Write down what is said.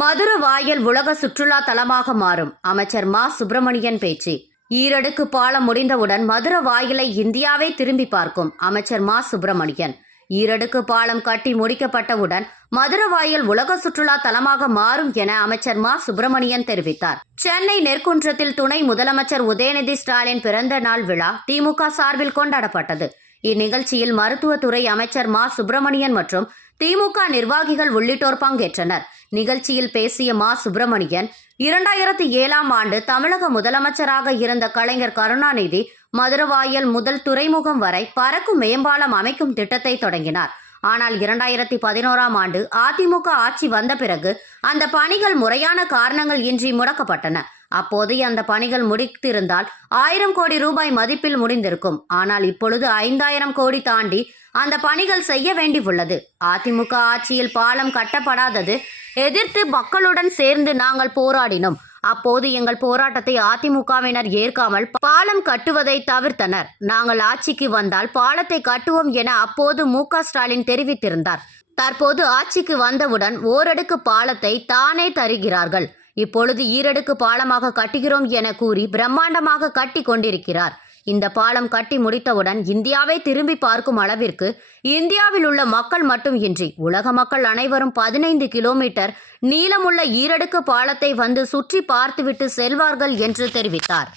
மதுரவாயல் உலக சுற்றுலா தலமாக மாறும். அமைச்சர் மா. சுப்பிரமணியன் பேச்சு. ஈரடுக்கு பாலம் முடிந்தவுடன் மதுரவாயலை இந்தியாவே திரும்பி பார்க்கும் அமைச்சர் மா. சுப்பிரமணியன். ஈரடுக்கு பாலம் கட்டி முடிக்கப்பட்டவுடன் மதுரவாயல் உலக சுற்றுலா தலமாக மாறும் என அமைச்சர் மா. சுப்பிரமணியன் தெரிவித்தார். சென்னை நெற்குன்றத்தில் துணை முதலமைச்சர் உதயநிதி ஸ்டாலின் பிறந்த நாள் விழா திமுக சார்பில் கொண்டாடப்பட்டது. இந்நிகழ்ச்சியில் மருத்துவத்துறை அமைச்சர் மா. சுப்பிரமணியன் மற்றும் திமுக நிர்வாகிகள் உள்ளிட்டோர் பங்கேற்றனர். நிகழ்ச்சியில் பேசிய மா. சுப்பிரமணியன் இரண்டாயிரத்தி ஏழாம் ஆண்டு தமிழக முதலமைச்சராக இருந்த கலைஞர் கருணாநிதி மதுரவாயல் முதல் துறைமுகம் வரை பறக்கும் மேம்பாலம் அமைக்கும் திட்டத்தை தொடங்கினார். ஆனால் இரண்டாயிரத்தி பதினோராம் ஆண்டு அதிமுக ஆட்சி வந்த பிறகு அந்த பணிகள் முறையான காரணங்கள் இன்றி முடக்கப்பட்டன. அப்போது அந்த பணிகள் முடித்திருந்தால் ஆயிரம் கோடி ரூபாய் மதிப்பில் முடிந்திருக்கும். ஆனால் இப்பொழுது ஐந்தாயிரம் கோடி தாண்டி அந்த பணிகள் செய்ய வேண்டி உள்ளது அதிமுக ஆட்சியில் பாலம் கட்டப்படாதது எதிர்த்து மக்களுடன் சேர்ந்து நாங்கள் போராடினோம். அப்போது எங்கள் போராட்டத்தை அதிமுகவினர் ஏற்காமல் பாலம் கட்டுவதை தவிர்த்தனர். நாங்கள் ஆட்சிக்கு வந்தால் பாலத்தை கட்டுவோம் என அப்போது மு க ஸ்டாலின் தெரிவித்திருந்தார். தற்போது ஆட்சிக்கு வந்தவுடன் ஓரடுக்கு பாலத்தை தானே தருகிறார்கள். இப்பொழுது ஈரடுக்கு பாலமாக கட்டுகிறோம் என கூறி பிரம்மாண்டமாக கட்டி கொண்டிருக்கிறார். இந்த பாலம் கட்டி முடித்தவுடன் இந்தியாவை திரும்பி பார்க்கும் அளவிற்கு இந்தியாவில் உள்ள மக்கள் மட்டும் இன்றி உலக மக்கள் அனைவரும் பதினைந்து கிலோமீட்டர் நீளமுள்ள ஈரடுக்கு பாலத்தை வந்து சுற்றி பார்த்துவிட்டு செல்வார்கள் என்று தெரிவித்தார்.